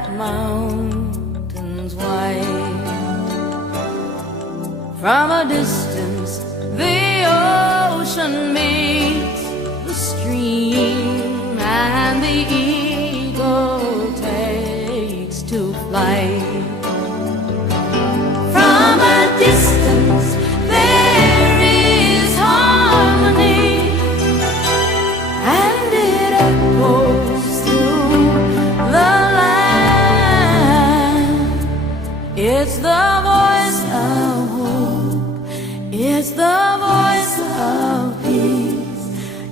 at mountains white. From a distance, the ocean meets the stream, and the eagle takes to flight. From a distance, there is harmony, and it echoes through the land. It's the voice of hope, it's the voice of peace,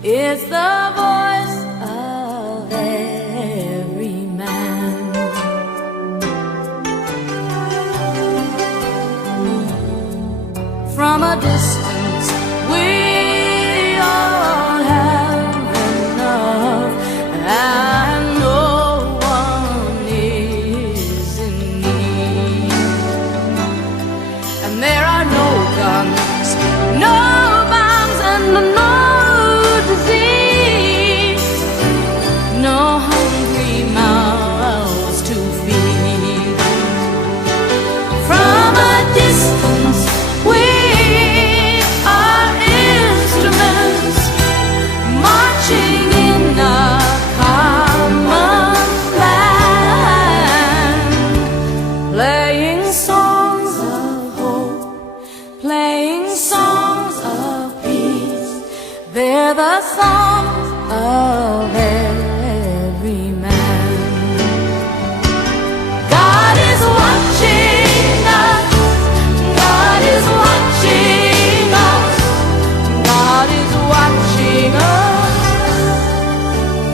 it's the voice of every man. From a distance, we all have enough, and no one is in need. And there are no guns, no bombs, and no disease, no hungry mouths to feed. From a distance, we are instruments marching in a common land, playing songs of hope, playing songs of peace. They're the songs of every man. God is watching us, God is watching us, God is watching us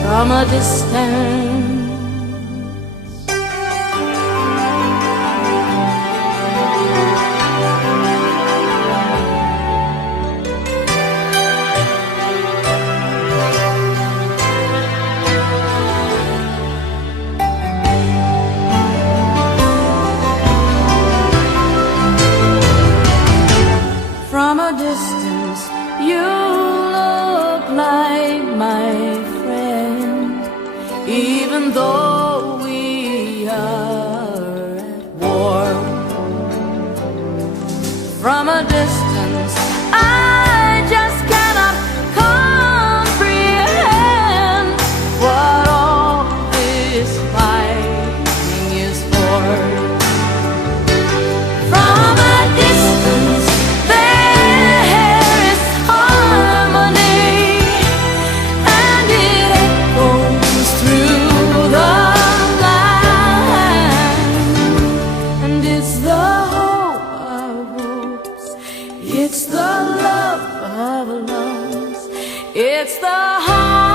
from a distance. From a distance, you look like my friend, even though we are at war. From a distance, I just cannot comprehend what all this fighting is for. From a distance, there is harmony, and it echoes through the land. And it's the hope of hopes, it's the love of loves, it's the heart